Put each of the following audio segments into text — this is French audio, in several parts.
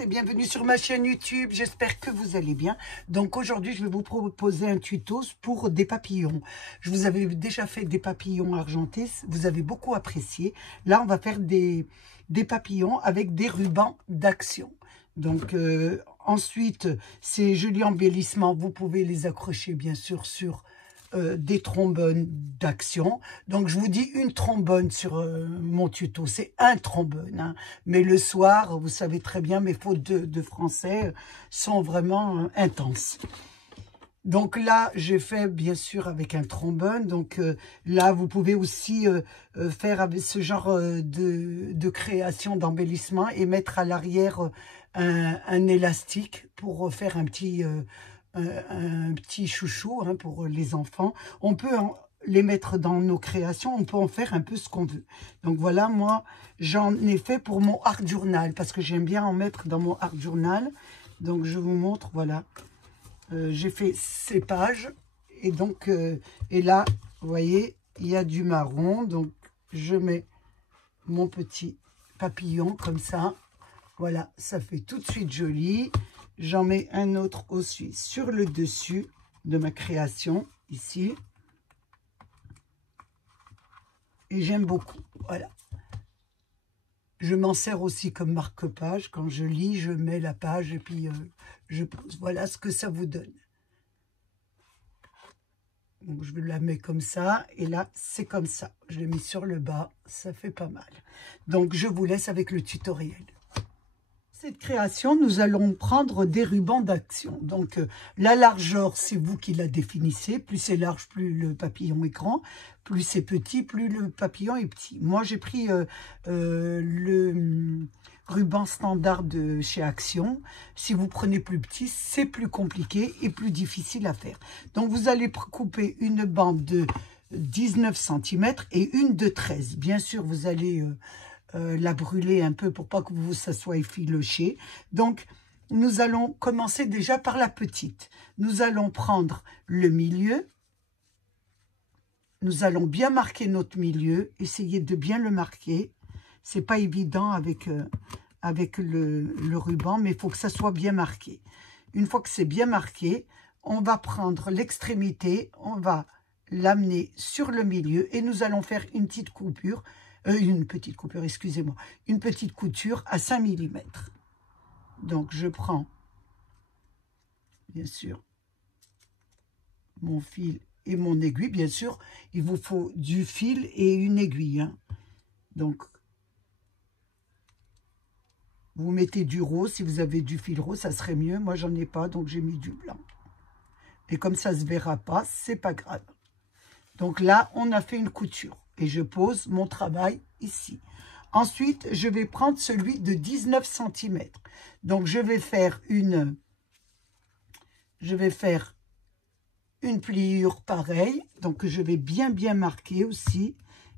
et bienvenue sur ma chaîne YouTube, j'espère que vous allez bien. Donc aujourd'hui je vais vous proposer un tuto pour des papillons. Je vous avais déjà fait des papillons argentés, vous avez beaucoup apprécié. Là on va faire des papillons avec des rubans d'action. Donc ensuite ces jolis embellissements, vous pouvez les accrocher bien sûr sur des trombones d'action. Donc je vous dis une trombone sur mon tuto, c'est un trombone, hein. Mais le soir, vous savez très bien, mes fautes de français sont vraiment intenses. Donc là, j'ai fait bien sûr avec un trombone. Donc là, vous pouvez aussi faire avec ce genre de création, d'embellissement et mettre à l'arrière un élastique pour faire un petit chouchou, hein, pour les enfants. On peut les mettre dans nos créations, on peut en faire un peu ce qu'on veut. Donc voilà, moi, j'en ai fait pour mon art journal, parce que j'aime bien en mettre dans mon art journal. Donc je vous montre, voilà. J'ai fait ces pages, et donc, et là, vous voyez, il y a du marron, donc je mets mon petit papillon comme ça. Voilà, ça fait tout de suite joli. J'en mets un autre aussi sur le dessus de ma création, ici. Et j'aime beaucoup, voilà. Je m'en sers aussi comme marque-page. Quand je lis, je mets la page et puis je pose. Voilà ce que ça vous donne. Donc je la mets comme ça, et là, c'est comme ça. Je l'ai mis sur le bas, ça fait pas mal. Donc je vous laisse avec le tutoriel. Cette création, nous allons prendre des rubans d'action. Donc, la largeur, c'est vous qui la définissez. Plus c'est large, plus le papillon est grand. Plus c'est petit, plus le papillon est petit. Moi, j'ai pris le ruban standard de chez Action. Si vous prenez plus petit, c'est plus compliqué et plus difficile à faire. Donc, vous allez couper une bande de 19 cm et une de 13. Bien sûr, vous allez... la brûler un peu pour pas que ça soit effiloché. Donc, nous allons commencer déjà par la petite. Nous allons prendre le milieu. Nous allons bien marquer notre milieu. Essayez de bien le marquer. C'est pas évident avec le ruban, mais il faut que ça soit bien marqué. Une fois que c'est bien marqué, on va prendre l'extrémité, on va l'amener sur le milieu et nous allons faire une petite coupure. Une petite coupure, excusez-moi, une petite couture à 5 mm. Donc, je prends, bien sûr, mon fil et mon aiguille. Bien sûr, il vous faut du fil et une aiguille, hein. Donc, vous mettez du rose. Si vous avez du fil rose, ça serait mieux. Moi, j'en ai pas, donc j'ai mis du blanc. Et comme ça se verra pas, c'est pas grave. Donc là, on a fait une couture. Et je pose mon travail ici. Ensuite, je vais prendre celui de 19 cm. Donc, je vais faire une pliure pareille. Donc, je vais bien marquer aussi.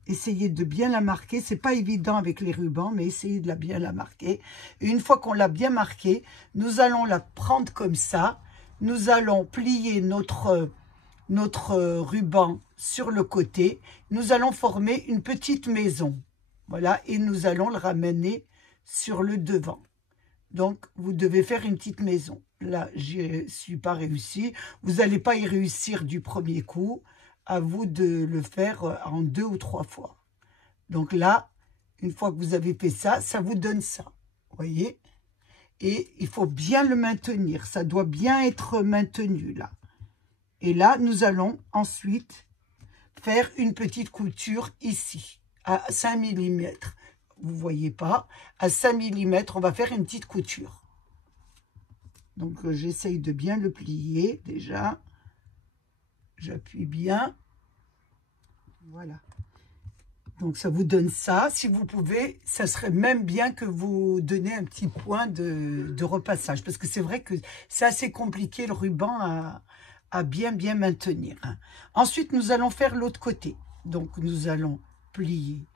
Essayez de bien la marquer. C'est pas évident avec les rubans, mais essayez de bien la marquer. Et une fois qu'on l'a bien marquée, nous allons la prendre comme ça. Nous allons plier notre ruban sur le côté. Nous allons former une petite maison. Voilà, et nous allons le ramener sur le devant. Donc, vous devez faire une petite maison. Là, je suis pas réussi. Vous n'allez pas y réussir du premier coup. À vous de le faire en 2 ou 3 fois. Donc là, une fois que vous avez fait ça, ça vous donne ça. Vous voyez? Et il faut bien le maintenir. Ça doit bien être maintenu, là. Et là, nous allons ensuite faire une petite couture ici, à 5 mm. Vous ne voyez pas, à 5 mm, on va faire une petite couture. Donc, j'essaye de bien le plier déjà. J'appuie bien. Voilà. Donc, ça vous donne ça. Si vous pouvez, ça serait même bien que vous donnez un petit point de repassage. Parce que c'est vrai que c'est assez compliqué, le ruban, à bien maintenir. Ensuite, nous allons faire l'autre côté. Donc, nous allons plier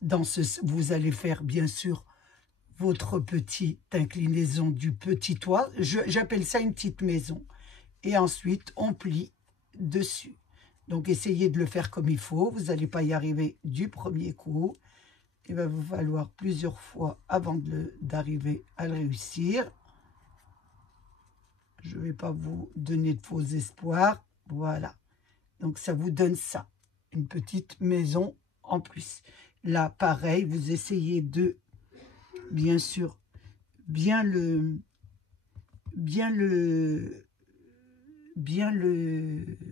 dans ce... Vous allez faire, bien sûr, votre petite inclinaison du petit toit. J'appelle ça une petite maison. Et ensuite, on plie dessus. Donc, essayez de le faire comme il faut. Vous n'allez pas y arriver du premier coup. Il va vous falloir plusieurs fois avant d'arriver à le réussir. Je ne vais pas vous donner de faux espoirs. Voilà. Donc, ça vous donne ça. Une petite maison en plus. Là, pareil, vous essayez de, bien sûr, bien le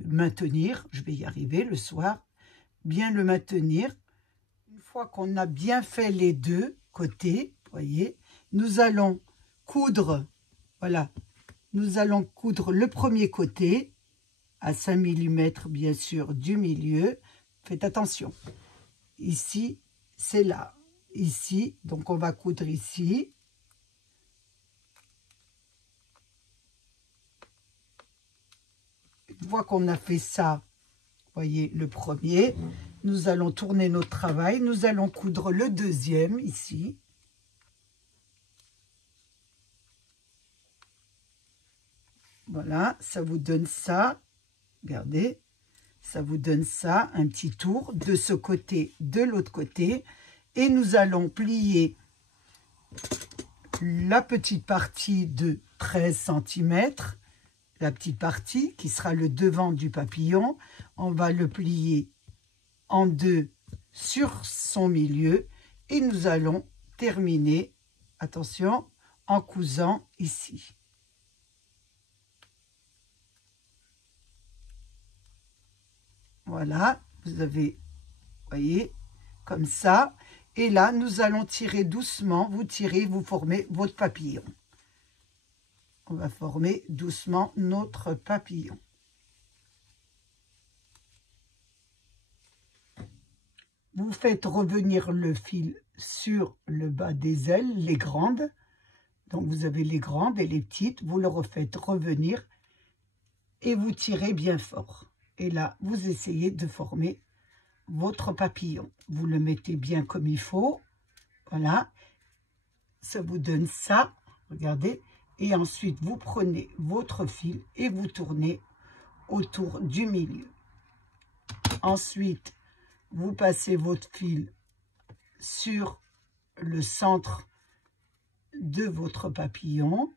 maintenir. Je vais y arriver le soir. Bien le maintenir. Une fois qu'on a bien fait les deux côtés, voyez, nous allons coudre, voilà, nous allons coudre le premier côté à 5 mm, bien sûr, du milieu. Faites attention. Ici, c'est là. Ici, donc on va coudre ici. Une fois qu'on a fait ça, voyez, le premier, nous allons tourner notre travail. Nous allons coudre le deuxième, ici. Voilà, ça vous donne ça. Regardez, ça vous donne ça, un petit tour de ce côté, de l'autre côté. Et nous allons plier la petite partie de 13 cm, la petite partie qui sera le devant du papillon. On va le plier en deux sur son milieu et nous allons terminer, attention, en cousant ici. Voilà, vous avez, voyez, comme ça. Et là, nous allons tirer doucement. Vous tirez, vous formez votre papillon. On va former doucement notre papillon. Vous faites revenir le fil sur le bas des ailes, les grandes. Donc, vous avez les grandes et les petites. Vous le refaites revenir et vous tirez bien fort. Et là, vous essayez de former votre papillon. Vous le mettez bien comme il faut. Voilà. Ça vous donne ça. Regardez. Et ensuite, vous prenez votre fil et vous tournez autour du milieu. Ensuite, vous passez votre fil sur le centre de votre papillon.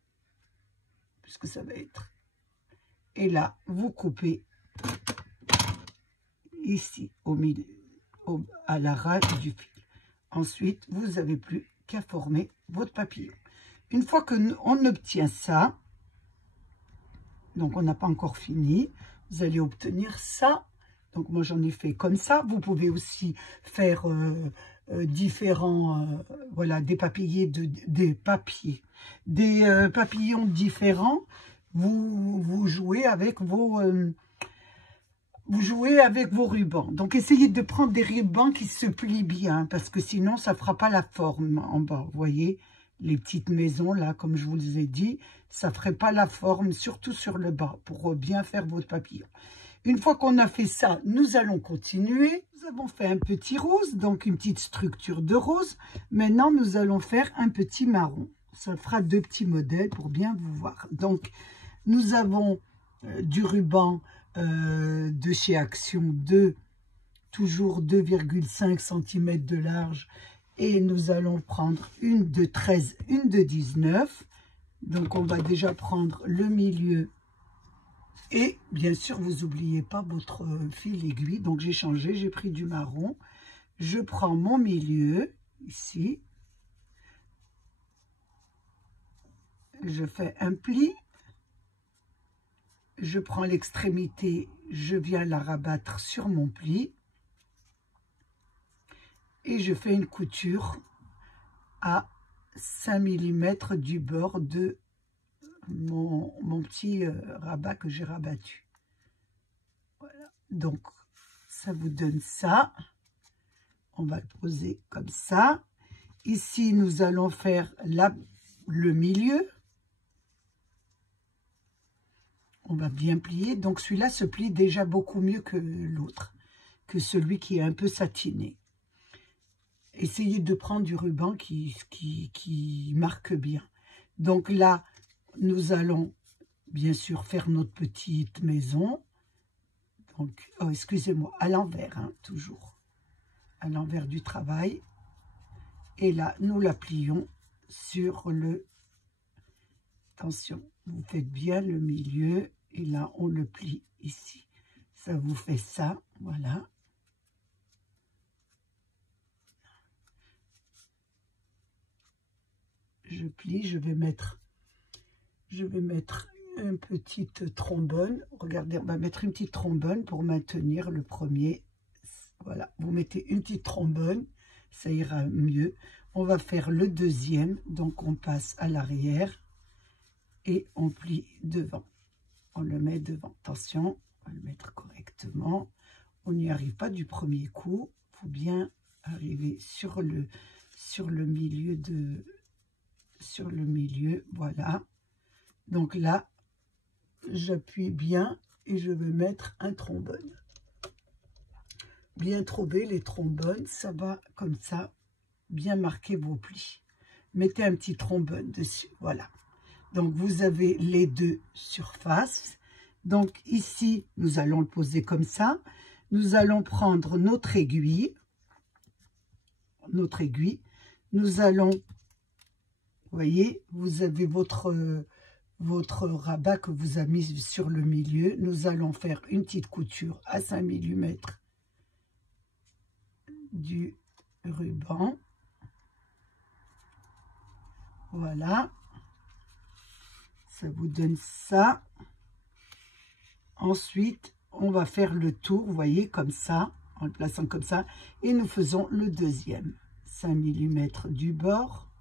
Puisque ça va être. Et là, vous coupez ici au milieu, à la rase du fil. Ensuite, vous n'avez plus qu'à former votre papillon. Une fois qu'on obtient ça, donc on n'a pas encore fini, vous allez obtenir ça. Donc moi j'en ai fait comme ça. Vous pouvez aussi faire différents, voilà, des papillons différents. Vous jouez avec vos rubans. Donc, essayez de prendre des rubans qui se plient bien, parce que sinon, ça ne fera pas la forme en bas. Vous voyez, les petites maisons, là, comme je vous les ai dit, ça ne ferait pas la forme, surtout sur le bas, pour bien faire votre papillon. Une fois qu'on a fait ça, nous allons continuer. Nous avons fait un petit rose, donc une petite structure de rose. Maintenant, nous allons faire un petit marron. Ça fera deux petits modèles pour bien vous voir. Donc, nous avons du ruban de chez Action, toujours 2,5 cm de large, et nous allons prendre une de 13, une de 19. Donc on va déjà prendre le milieu, et bien sûr vous n'oubliez pas votre fil aiguille. Donc j'ai changé, j'ai pris du marron, je prends mon milieu ici, je fais un pli. Je prends l'extrémité, je viens la rabattre sur mon pli et je fais une couture à 5 mm du bord de mon petit rabat que j'ai rabattu. Voilà, donc ça vous donne ça. On va le poser comme ça. Ici, nous allons faire le milieu. On va bien plier. Donc, celui-là se plie déjà beaucoup mieux que l'autre, que celui qui est un peu satiné. Essayez de prendre du ruban qui marque bien. Donc là, nous allons bien sûr faire notre petite maison. Donc, oh, excusez-moi, à l'envers, hein, toujours. À l'envers du travail. Et là, nous la plions sur le... Attention, vous faites bien le milieu. Et là, on le plie ici. Ça vous fait ça, voilà. Je plie, je vais mettre une petite trombone. Regardez, on va mettre une petite trombone pour maintenir le premier. Voilà, vous mettez une petite trombone, ça ira mieux. On va faire le deuxième, donc on passe à l'arrière et on plie devant. On le met devant. Attention, on va le mettre correctement. On n'y arrive pas du premier coup. Il faut bien arriver sur le milieu voilà. Donc là, j'appuie bien et je vais mettre un trombone. Bien trouver les trombones, ça va comme ça, bien marquer vos plis. Mettez un petit trombone dessus, voilà. Donc vous avez les deux surfaces. Donc ici, nous allons le poser comme ça. Nous allons prendre notre aiguille. Nous allons, vous voyez, vous avez votre rabat que vous avez mis sur le milieu. Nous allons faire une petite couture à 5 mm du ruban. Voilà. Ça vous donne ça. Ensuite, on va faire le tour, vous voyez, comme ça, en le plaçant comme ça. Et nous faisons le deuxième. 5 mm du bord.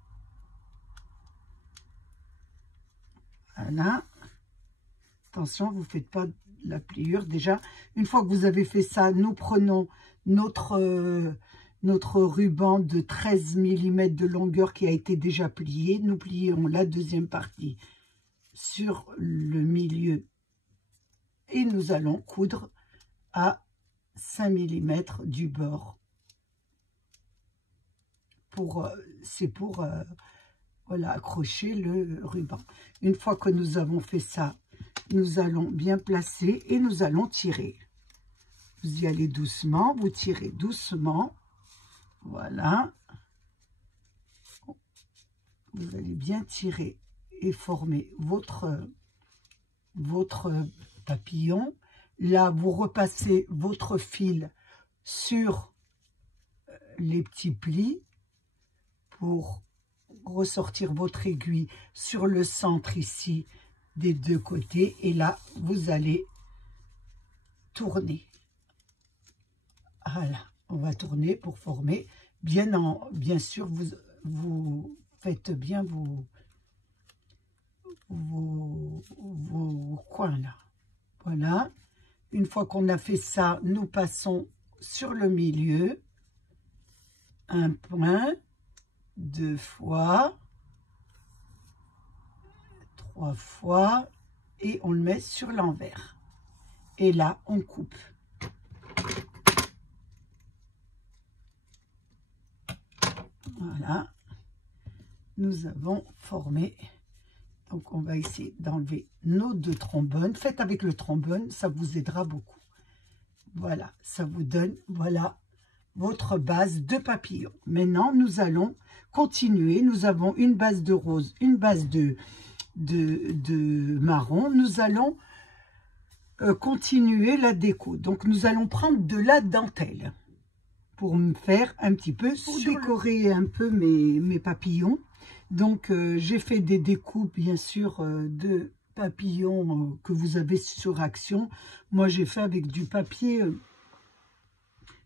Voilà. Attention, vous ne faites pas la pliure. Déjà, une fois que vous avez fait ça, nous prenons notre ruban de 13 mm de longueur qui a été déjà plié. Nous plions la deuxième partie sur le milieu et nous allons coudre à 5 mm du bord. C'est pour voilà, accrocher le ruban. Une fois que nous avons fait ça, nous allons bien placer et nous allons tirer. Vous y allez doucement, vous tirez doucement. Voilà. Vous allez bien tirer et former votre papillon. Là, vous repassez votre fil sur les petits plis pour ressortir votre aiguille sur le centre ici des deux côtés. Et là, vous allez tourner. Voilà, on va tourner pour former. Bien sûr, vous faites bien vos coins là. Voilà. Une fois qu'on a fait ça, nous passons sur le milieu. Un point, 2 fois, 3 fois, et on le met sur l'envers. Et là, on coupe. Voilà. Nous avons formé. Donc, on va essayer d'enlever nos deux trombones. Faites avec le trombone, ça vous aidera beaucoup. Voilà, ça vous donne, voilà, votre base de papillon. Maintenant, nous allons continuer. Nous avons une base de rose, une base de marron. Nous allons continuer la déco. Donc, nous allons prendre de la dentelle pour me faire un petit peu, pour décorer un peu mes papillons. Donc, j'ai fait des découpes, bien sûr, de papillons que vous avez sur Action. Moi, j'ai fait avec du papier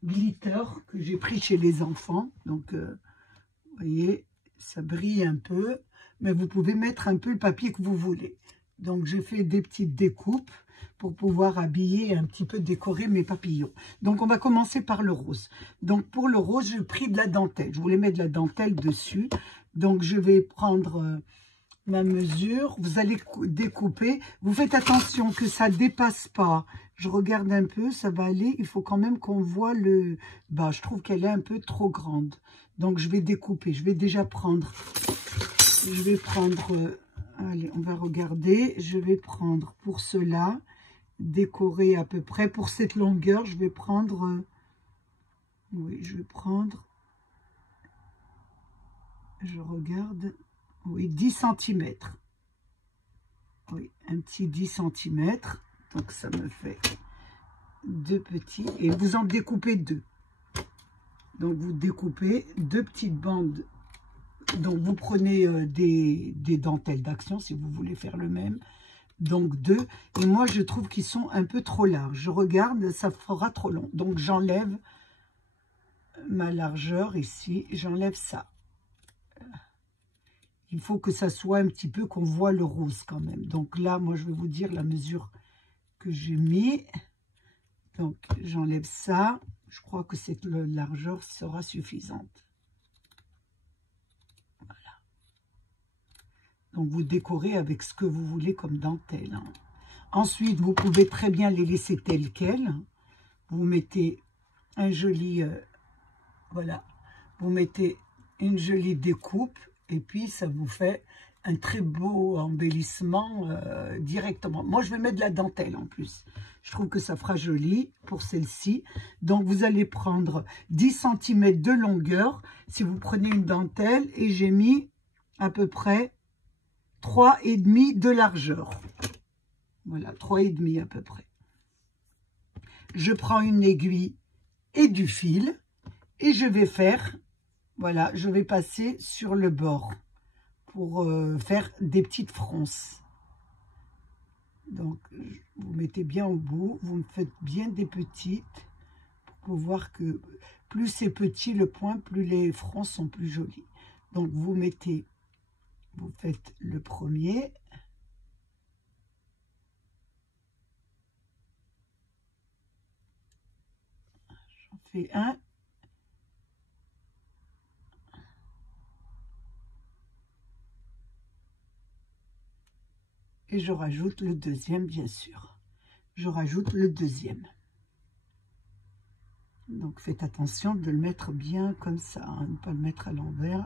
glitter que j'ai pris chez les enfants. Donc, vous voyez, ça brille un peu. Mais vous pouvez mettre un peu le papier que vous voulez. Donc, j'ai fait des petites découpes pour pouvoir habiller, un petit peu décorer mes papillons. Donc, on va commencer par le rose. Donc, pour le rose, j'ai pris de la dentelle. Je voulais mettre de la dentelle dessus. Donc, je vais prendre ma mesure. Vous allez découper. Vous faites attention que ça ne dépasse pas. Je regarde un peu, ça va aller. Il faut quand même qu'on voit le bas. Je trouve qu'elle est un peu trop grande. Donc, je vais découper. Je vais déjà prendre... Je vais prendre... allez, on va regarder. Je vais prendre pour cela, décorer à peu près. Pour cette longueur, je vais prendre... oui, je vais prendre... je regarde, oui, 10 cm. Oui, un petit 10 cm. Donc ça me fait 2 petits. Et vous en découpez 2. Donc vous découpez 2 petites bandes. Donc vous prenez des dentelles d'action si vous voulez faire le même. Donc 2. Et moi je trouve qu'ils sont un peu trop larges. Je regarde, ça fera trop long. Donc j'enlève ma largeur ici. J'enlève ça. Il faut que ça soit un petit peu qu'on voit le rose quand même. Donc là, moi je vais vous dire la mesure que j'ai mis. Donc j'enlève ça. Je crois que cette largeur sera suffisante. Voilà. Donc vous décorez avec ce que vous voulez comme dentelle. Hein. Ensuite, vous pouvez très bien les laisser telles quelles. Vous mettez un joli... voilà. Vous mettez une jolie découpe. Et puis ça vous fait un très beau embellissement directement. Moi, je vais mettre de la dentelle en plus. Je trouve que ça fera joli pour celle-ci. Donc, vous allez prendre 10 cm de longueur si vous prenez une dentelle. Et j'ai mis à peu près 3,5 de largeur. Voilà, 3,5 à peu près. Je prends une aiguille et du fil. Et je vais faire, voilà, je vais passer sur le bord. Pour faire des petites fronces. Donc, vous mettez bien au bout, vous me faites bien des petites, pour voir que plus c'est petit le point, plus les fronces sont plus jolies. Donc, vous mettez, vous faites le premier. J'en fais un. Et je rajoute le deuxième, bien sûr. Je rajoute le deuxième. Donc, faites attention de le mettre bien comme ça, hein, ne pas le mettre à l'envers.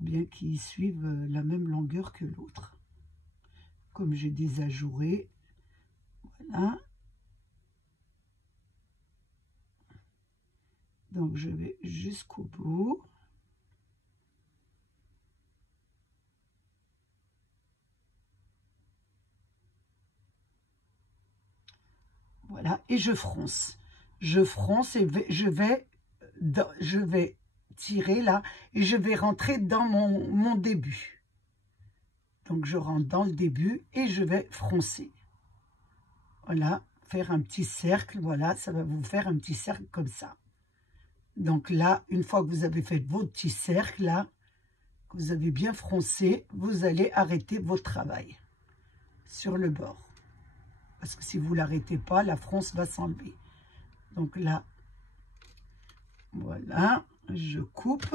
Bien qu'ils suivent la même longueur que l'autre. Comme j'ai des ajourés, voilà. Donc, je vais jusqu'au bout. Voilà, et je fronce. Je fronce et je vais tirer là et je vais rentrer dans mon début. Donc, je rentre dans le début et je vais froncer. Voilà, faire un petit cercle. Voilà, ça va vous faire un petit cercle comme ça. Donc là, une fois que vous avez fait votre petit cercle là, que vous avez bien froncé, vous allez arrêter votre travail sur le bord. Parce que si vous ne l'arrêtez pas, la fronce va s'enlever. Donc là, voilà, je coupe.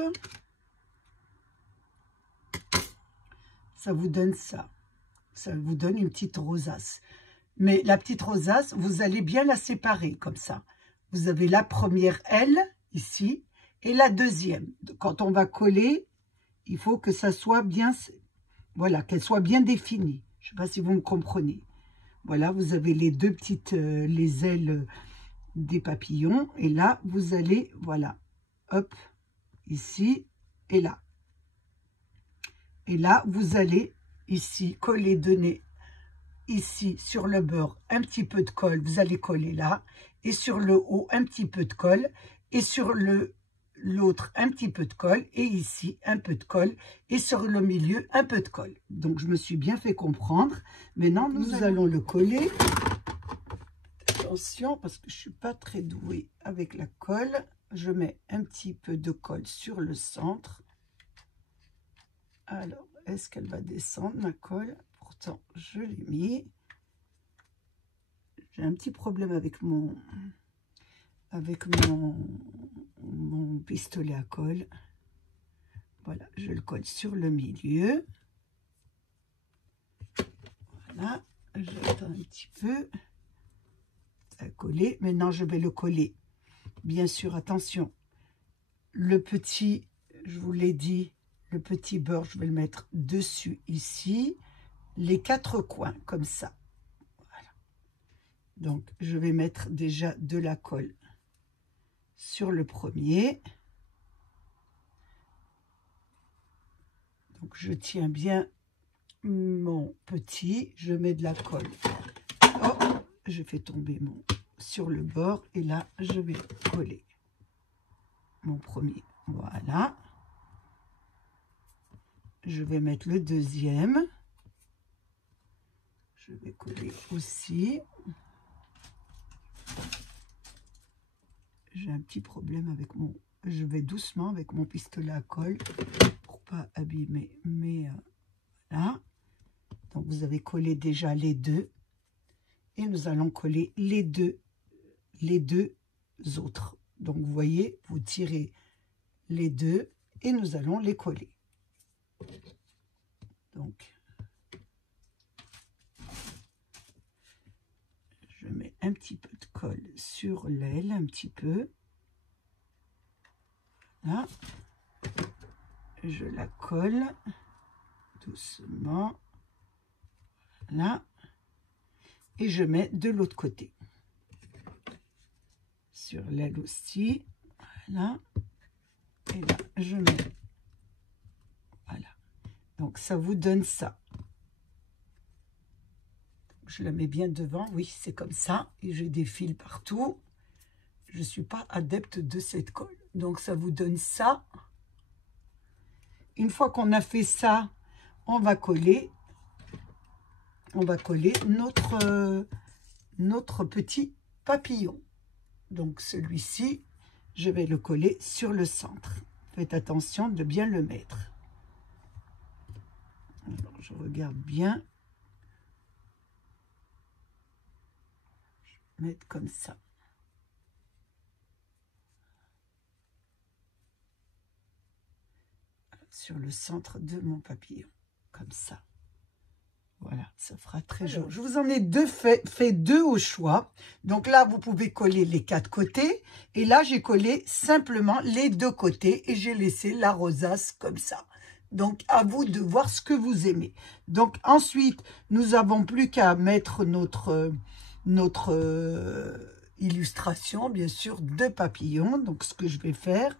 Ça vous donne ça. Ça vous donne une petite rosace. Mais la petite rosace, vous allez bien la séparer comme ça. Vous avez la première aile, ici, et la deuxième. Quand on va coller, il faut que ça soit bien... Voilà, qu'elle soit bien définie. Je ne sais pas si vous me comprenez. Voilà, vous avez les deux petites, les ailes des papillons. Et là, vous allez, voilà, hop, ici et là. Et là, vous allez ici coller, donner ici sur le bord un petit peu de colle. Vous allez coller là. Et sur le haut, un petit peu de colle. Et sur l'autre, un petit peu de colle. Et ici, un peu de colle. Et sur le milieu, un peu de colle. Donc, je me suis bien fait comprendre. Maintenant, nous allons le coller. Attention, parce que je ne suis pas très douée avec la colle. Je mets un petit peu de colle sur le centre. Alors, est-ce qu'elle va descendre, ma colle? Pourtant, je l'ai mis. J'ai un petit problème avec mon pistolet à colle. Voilà, je le colle sur le milieu. Voilà, j'attends un petit peu. Ça a collé. Maintenant, je vais le coller. Bien sûr, attention. Le petit, je vous l'ai dit, le petit beurre, je vais le mettre dessus ici. Les 4 coins, comme ça. Voilà. Donc, je vais mettre déjà de la colle sur le premier. Donc je tiens bien mon petit, je mets de la colle. Oh, je fais tomber mon sur le bord et là je vais coller mon premier. Voilà. Je vais mettre le deuxième. Je vais coller aussi. J'ai un petit problème avec mon... Je vais doucement avec mon pistolet à colle pour pas abîmer. Mais voilà. Donc vous avez collé déjà les deux. Et nous allons coller les deux autres. Donc vous voyez, vous tirez les deux et nous allons les coller. Donc je mets un petit peu de colle sur l'aile, un petit peu. Là, je la colle doucement. Là, et je mets de l'autre côté. Sur l'aile aussi. Voilà. Et là, je mets. Voilà. Donc, ça vous donne ça. Je la mets bien devant. Oui, c'est comme ça. Et je défile partout. Je ne suis pas adepte de cette colle. Donc, ça vous donne ça. Une fois qu'on a fait ça, on va coller. On va coller notre petit papillon. Donc, celui-ci, je vais le coller sur le centre. Faites attention de bien le mettre. Alors, je regarde bien. Je vais mettre comme ça. Sur le centre de mon papillon. Comme ça. Voilà, ça fera très joli. Je vous en ai fait deux au choix. Donc là, vous pouvez coller les quatre côtés. Et là, j'ai collé simplement les deux côtés. Et j'ai laissé la rosace comme ça. Donc, à vous de voir ce que vous aimez. Donc, ensuite, nous n'avons plus qu'à mettre notre illustration, bien sûr, de papillon. Donc, ce que je vais faire,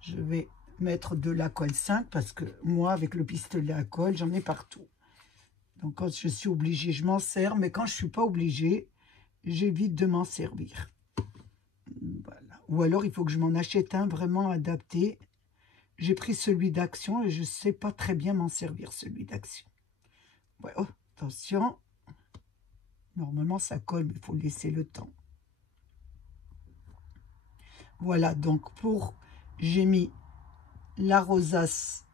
je vais mettre de la colle 5 parce que moi, avec le pistolet à colle, j'en ai partout. Donc, quand je suis obligée, je m'en sers. Mais quand je ne suis pas obligée, j'évite de m'en servir. Voilà. Ou alors, il faut que je m'en achète un vraiment adapté. J'ai pris celui d'Action et je ne sais pas très bien m'en servir, celui d'Action. Ouais, oh, attention. Normalement, ça colle, mais il faut laisser le temps. Voilà, donc j'ai mis la rosace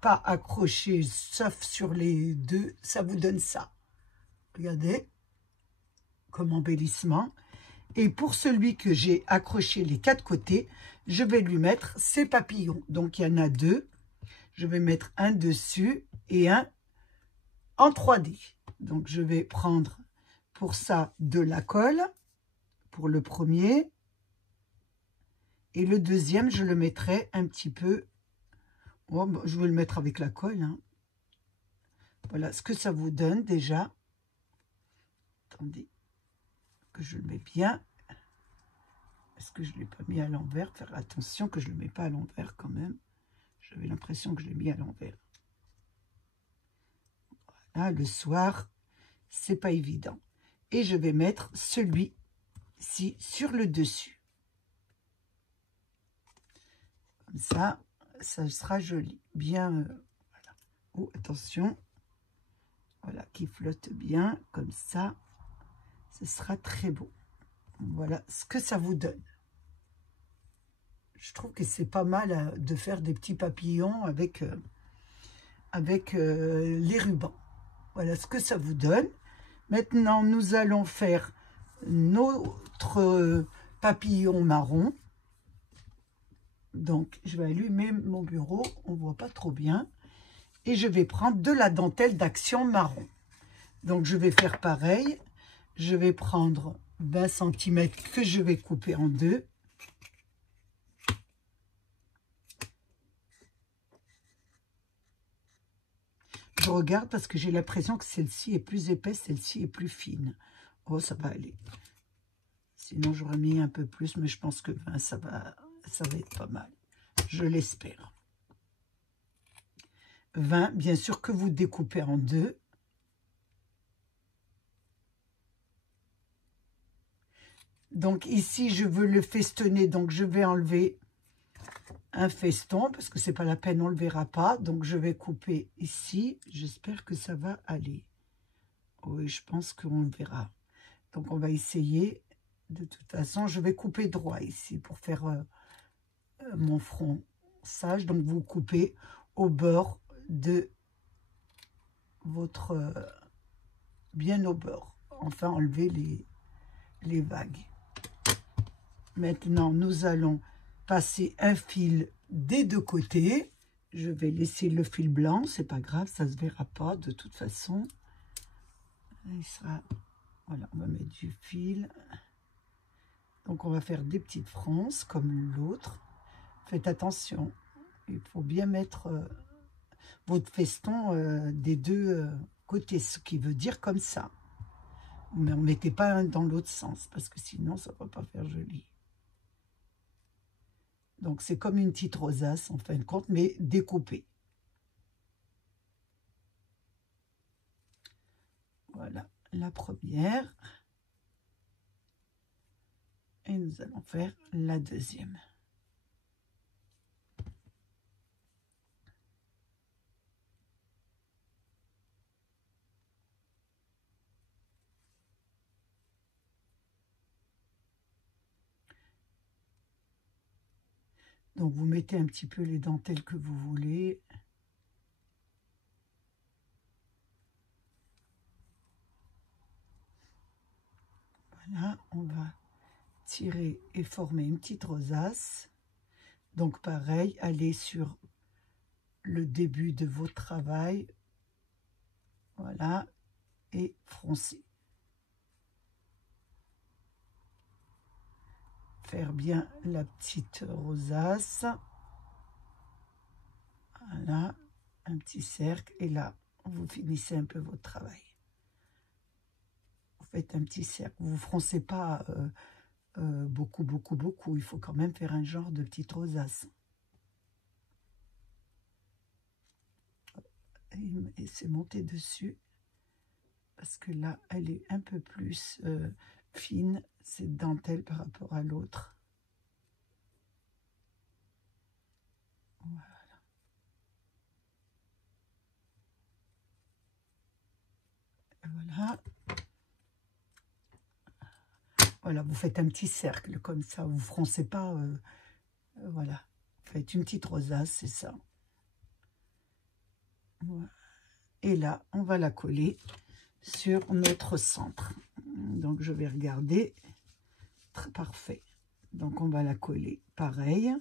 pas accrochée, sauf sur les deux. Ça vous donne ça. Regardez, comme embellissement. Et pour celui que j'ai accroché les quatre côtés, je vais lui mettre ces papillons. Donc, il y en a deux. Je vais mettre un dessus et un en 3D. Donc, je vais prendre pour ça de la colle, pour le premier. Et le deuxième, je le mettrai un petit peu. Oh, je vais le mettre avec la colle. Hein. Voilà ce que ça vous donne déjà. Attendez, que je le mets bien. Est-ce que je ne l'ai pas mis à l'envers? Faire attention que je ne le mets pas à l'envers quand même. J'avais l'impression que je l'ai mis à l'envers. Voilà, le soir, c'est pas évident. Et je vais mettre celui-ci sur le dessus. Comme ça, ça sera joli. Bien, voilà. Oh, attention. Voilà, qui flotte bien, comme ça. Ce sera très beau. Voilà ce que ça vous donne. Je trouve que c'est pas mal de faire des petits papillons avec les rubans. Voilà ce que ça vous donne. Maintenant, nous allons faire notre papillon marron. Donc, je vais allumer mon bureau. On ne voit pas trop bien. Et je vais prendre de la dentelle d'Action marron. Donc, je vais faire pareil. Je vais prendre 20 cm que je vais couper en deux. Je regarde parce que j'ai l'impression que celle-ci est plus épaisse, celle-ci est plus fine. Oh, ça va aller. Sinon, j'aurais mis un peu plus, mais je pense que 20, ça va être pas mal. Je l'espère. 20, bien sûr que vous découpez en deux. Donc ici, je veux le festonner, donc je vais enlever un feston, parce que c'est pas la peine, on le verra pas. Donc je vais couper ici. J'espère que ça va aller. Oui, je pense qu'on le verra. Donc on va essayer. De toute façon, je vais couper droit ici pour faire mon front sage. Donc vous coupez au bord de votre... bien au bord. Enfin, enlever les vagues. Maintenant, nous allons passer un fil des deux côtés. Je vais laisser le fil blanc, c'est pas grave, ça se verra pas de toute façon. Il sera... Voilà, on va mettre du fil. Donc, on va faire des petites frances comme l'autre. Faites attention, il faut bien mettre votre feston des deux côtés, ce qui veut dire comme ça. Mais on ne mettez pas dans l'autre sens, parce que sinon, ça ne va pas faire joli. Donc, c'est comme une petite rosace, en fin de compte, mais découpée. Voilà, la première. Et nous allons faire la deuxième. Donc, vous mettez un petit peu les dentelles que vous voulez. Voilà, on va tirer et former une petite rosace. Donc, pareil, allez sur le début de votre travail. Voilà, et froncez. Faire bien la petite rosace. Voilà, un petit cercle. Et là, vous finissez un peu votre travail. Vous faites un petit cercle. Vous ne froncez pas beaucoup. Il faut quand même faire un genre de petite rosace. Et c'est monté dessus. Parce que là, elle est un peu plus fine, cette dentelle par rapport à l'autre. Voilà. Voilà. Voilà, vous faites un petit cercle comme ça, vous ne froncez pas. Voilà, vous faites une petite rosace, c'est ça. Voilà. Et là, on va la coller sur notre centre. Donc, je vais regarder. Très parfait. Donc, on va la coller pareil.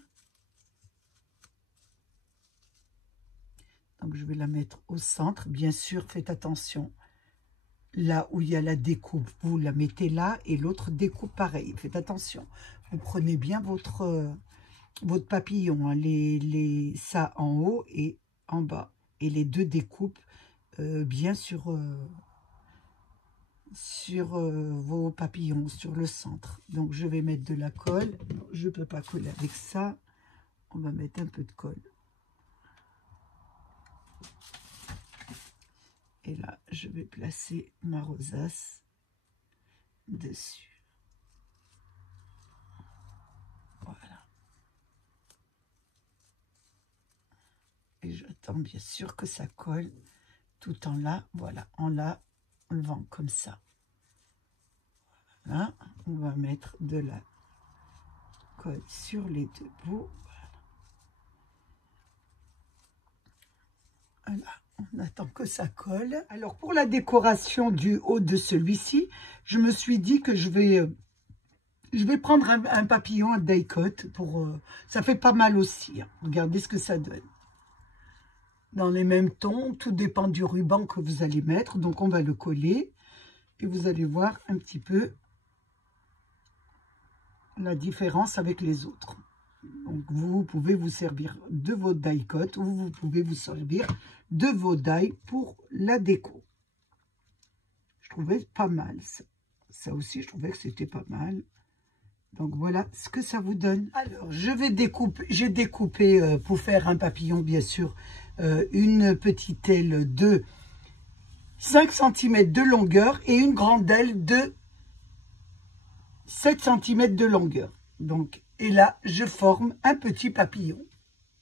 Donc, je vais la mettre au centre. Bien sûr, faites attention. Là où il y a la découpe, vous la mettez là et l'autre découpe pareil. Faites attention. Vous prenez bien votre papillon, hein, ça en haut et en bas. Et les deux découpes bien sur vos papillons, sur le centre. Donc, je vais mettre de la colle. Non, je ne peux pas coller avec ça. On va mettre un peu de colle. Et là, je vais placer ma rosace dessus. Voilà. Et j'attends bien sûr que ça colle tout en là, voilà, en la levant comme ça. Voilà, on va mettre de la colle sur les deux bouts. Voilà, on attend que ça colle. Alors pour la décoration du haut de celui-ci, je me suis dit que je vais prendre un papillon à die-cut pour ça fait pas mal aussi. Hein. Regardez ce que ça donne. Dans les mêmes tons, tout dépend du ruban que vous allez mettre. Donc on va le coller et vous allez voir un petit peu la différence avec les autres. Donc vous pouvez vous servir de vos die-cut ou vous pouvez vous servir de vos die pour la déco. Je trouvais pas mal ça. Ça aussi, je trouvais que c'était pas mal. Donc voilà ce que ça vous donne. Alors je vais découper, j'ai découpé pour faire un papillon bien sûr, une petite aile de 5 cm de longueur et une grande aile de 7 cm de longueur. Donc, et là je forme un petit papillon.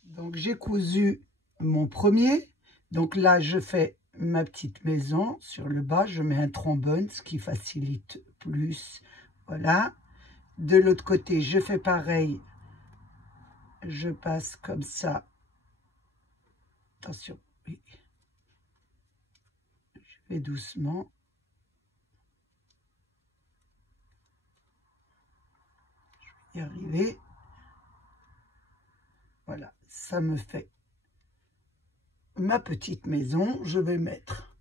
Donc j'ai cousu mon premier. Donc là je fais ma petite maison. Sur le bas je mets un trombone, ce qui facilite plus. Voilà. De l'autre côté, je fais pareil. Je passe comme ça. Attention, oui. Je fais doucement. Je vais y arriver. Voilà, ça me fait ma petite maison. Je vais mettre,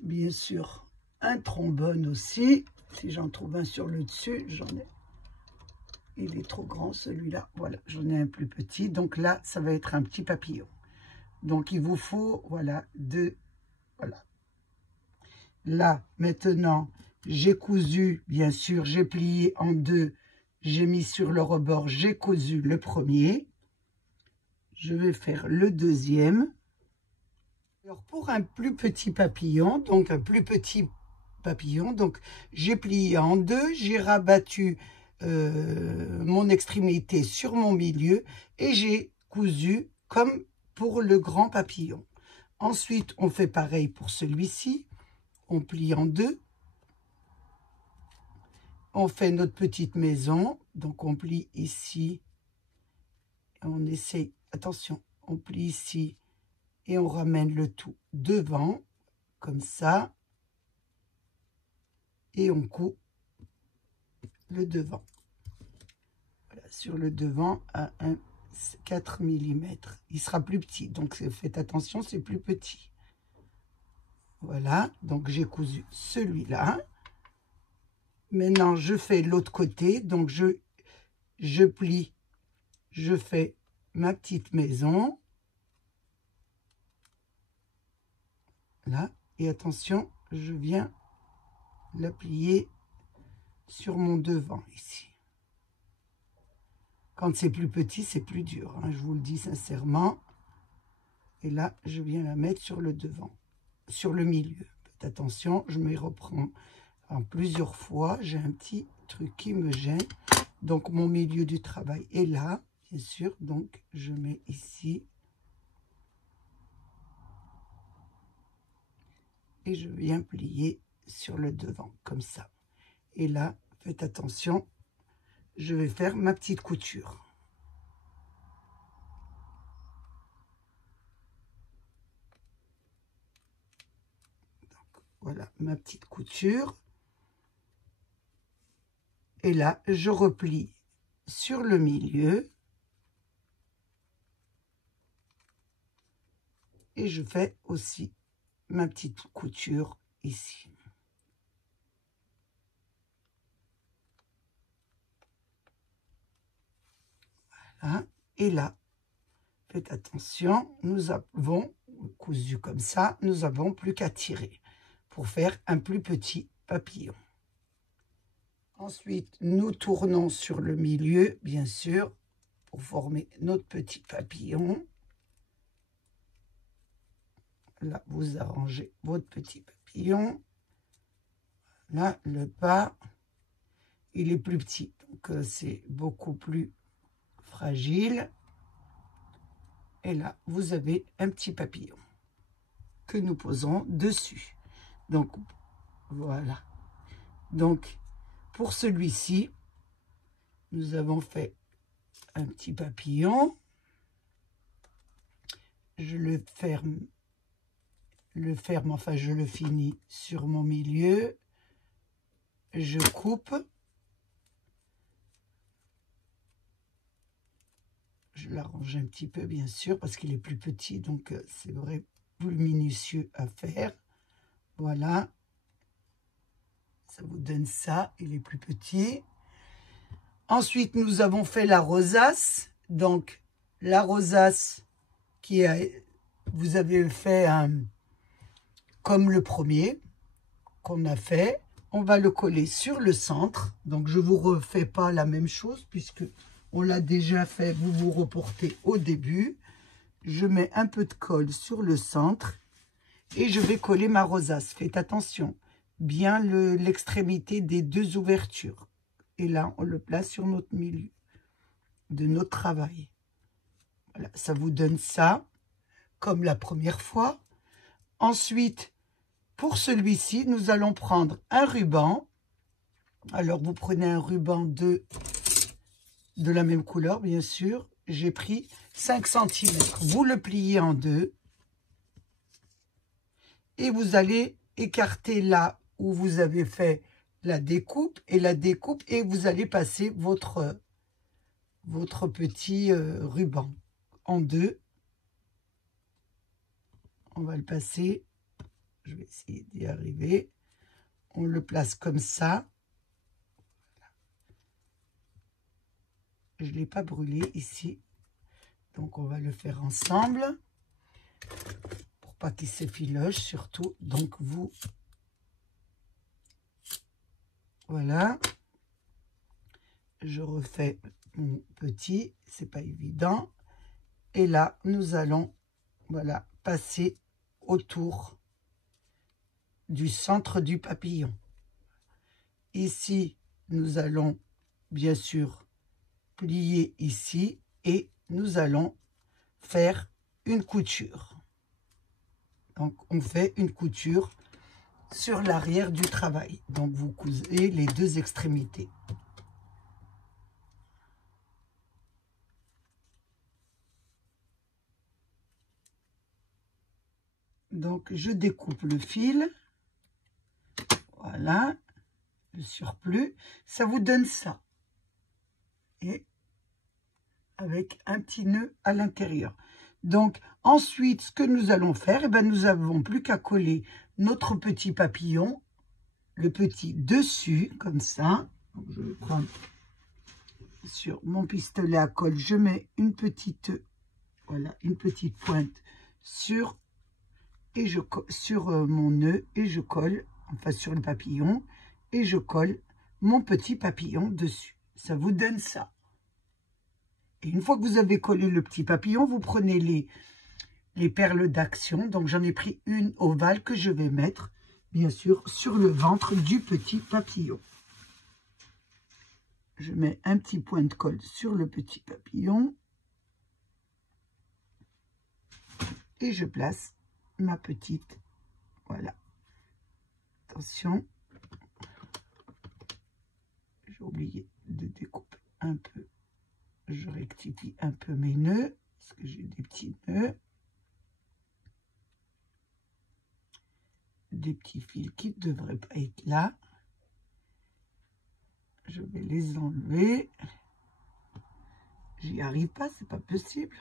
bien sûr, un trombone aussi. Si j'en trouve un sur le dessus, j'en ai. Il est trop grand celui-là. Voilà, j'en ai un plus petit. Donc là, ça va être un petit papillon. Donc il vous faut, voilà, deux. Voilà. Là, maintenant, j'ai cousu, bien sûr, j'ai plié en deux. J'ai mis sur le rebord, j'ai cousu le premier. Je vais faire le deuxième. Alors pour un plus petit papillon, donc j'ai plié en deux, j'ai rabattu mon extrémité sur mon milieu et j'ai cousu comme pour le grand papillon. Ensuite, on fait pareil pour celui-ci. On plie en deux. On fait notre petite maison. Donc, on plie ici. On essaye, attention, on plie ici et on ramène le tout devant, comme ça. Et on coud le devant. Voilà, sur le devant à 4 mm. Il sera plus petit, donc faites attention, c'est plus petit. Voilà, donc j'ai cousu celui-là. Maintenant, je fais l'autre côté, donc je plie, je fais ma petite maison. Là, et attention, je viens la plier sur mon devant ici. Quand c'est plus petit, c'est plus dur, hein, je vous le dis sincèrement. Et là, je viens la mettre sur le devant, sur le milieu. Faites attention, je me reprends en plusieurs fois. J'ai un petit truc qui me gêne. Donc, mon milieu du travail est là, bien sûr. Donc, je mets ici. Et je viens plier sur le devant, comme ça. Et là, faites attention, je vais faire ma petite couture. Donc, voilà ma petite couture. Et là, je replie sur le milieu. Et je fais aussi ma petite couture ici. Voilà. Et là, faites attention, nous avons cousu comme ça, nous n'avons plus qu'à tirer pour faire un plus petit papillon. Ensuite, nous tournons sur le milieu, bien sûr, pour former notre petit papillon. Là, vous arrangez votre petit papillon. Là, le bas, il est plus petit, donc c'est beaucoup plus fragile. Et là, vous avez un petit papillon que nous posons dessus. Donc, voilà. Donc, pour celui-ci, nous avons fait un petit papillon. Je le ferme, enfin, je le finis sur mon milieu. Je coupe. Je l'arrange un petit peu, bien sûr, parce qu'il est plus petit, donc c'est vrai, plus minutieux à faire. Voilà. Ça vous donne ça, il est plus petit. Ensuite, nous avons fait la rosace. Donc, la rosace vous avez fait comme le premier qu'on a fait. on va le coller sur le centre. Donc, je ne vous refais pas la même chose puisque on l'a déjà fait. Vous vous reportez au début. Je mets un peu de colle sur le centre et je vais coller ma rosace. Faites attention, bien l'extrémité des deux ouvertures. Et là, on le place sur notre milieu de notre travail. Voilà, ça vous donne ça, comme la première fois. Ensuite, pour celui-ci, nous allons prendre un ruban. Alors, vous prenez un ruban de la même couleur, bien sûr. J'ai pris 5 cm. Vous le pliez en deux. Et vous allez écarter là où vous avez fait la découpe. Et vous allez passer votre petit ruban en deux. On va le passer. Je vais essayer d'y arriver. On le place comme ça. Je ne l'ai pas brûlé ici. Donc, on va le faire ensemble. Pour pas qu'il s'effiloche, surtout. Donc, vous... Voilà. Je refais mon petit. C'est pas évident. Et là, nous allons, voilà, passer autour du centre du papillon. Ici, nous allons, bien sûr, plier ici et nous allons faire une couture. Donc, on fait une couture sur l'arrière du travail. Donc, vous cousez les deux extrémités. Donc, je découpe le fil. Voilà, le surplus. Ça vous donne ça. Et avec un petit nœud à l'intérieur. Donc, ensuite, ce que nous allons faire, eh ben, nous n'avons plus qu'à coller notre petit papillon, le petit dessus, comme ça. Donc, je vais prendre sur mon pistolet à colle, je mets une petite, voilà, une petite pointe sur mon nœud et je colle, enfin sur le papillon, et je colle mon petit papillon dessus. Ça vous donne ça. Et une fois que vous avez collé le petit papillon, vous prenez les perles d'action. Donc, j'en ai pris une ovale que je vais mettre, bien sûr, sur le ventre du petit papillon. Je mets un petit point de colle sur le petit papillon. Et je place ma petite, voilà. Attention. J'ai oublié de découper un peu. Je rectifie un peu mes nœuds, parce que j'ai des petits nœuds. Des petits fils qui ne devraient pas être là. Je vais les enlever. J'y arrive pas, c'est pas possible.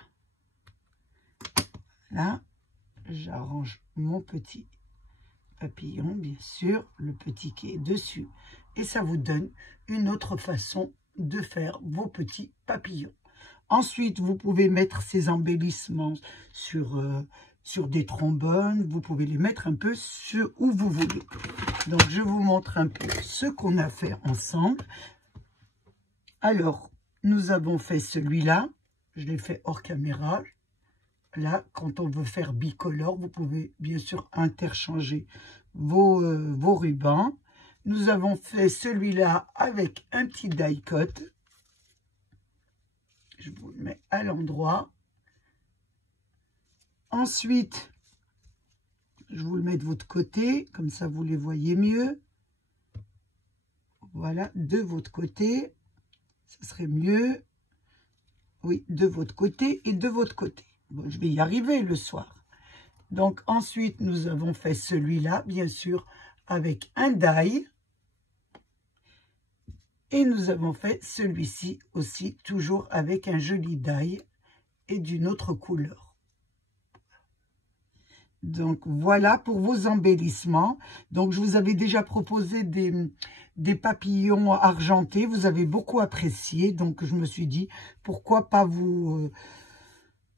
Là, j'arrange mon petit papillon, bien sûr, le petit qui est dessus. Et ça vous donne une autre façon de faire vos petits papillons. Ensuite, vous pouvez mettre ces embellissements sur des trombones. Vous pouvez les mettre un peu sur où vous voulez. Donc, je vous montre un peu ce qu'on a fait ensemble. Alors, nous avons fait celui-là. Je l'ai fait hors caméra. Là, quand on veut faire bicolore, vous pouvez bien sûr interchanger vos rubans. Nous avons fait celui-là avec un petit die-cut. Je vous le mets à l'endroit. Ensuite, je vous le mets de votre côté, comme ça vous les voyez mieux. Voilà, de votre côté, ça serait mieux. Oui, de votre côté et de votre côté. Bon, je vais y arriver le soir. Donc, ensuite, nous avons fait celui-là, bien sûr, avec un die. Et nous avons fait celui-ci aussi, toujours avec un joli die et d'une autre couleur. Donc, voilà pour vos embellissements. Donc, je vous avais déjà proposé des papillons argentés. Vous avez beaucoup apprécié. Donc, je me suis dit, pourquoi pas vous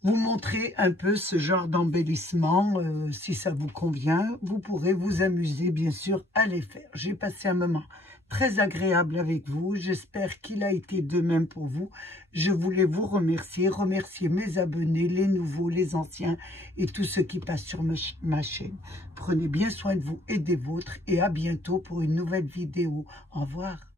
vous montrer un peu ce genre d'embellissement. Si ça vous convient, vous pourrez vous amuser bien sûr à les faire. J'ai passé un moment très agréable avec vous. J'espère qu'il a été de même pour vous. Je voulais vous remercier mes abonnés, les nouveaux, les anciens et tous ceux qui passent sur ma chaîne. Prenez bien soin de vous et des vôtres et à bientôt pour une nouvelle vidéo. Au revoir.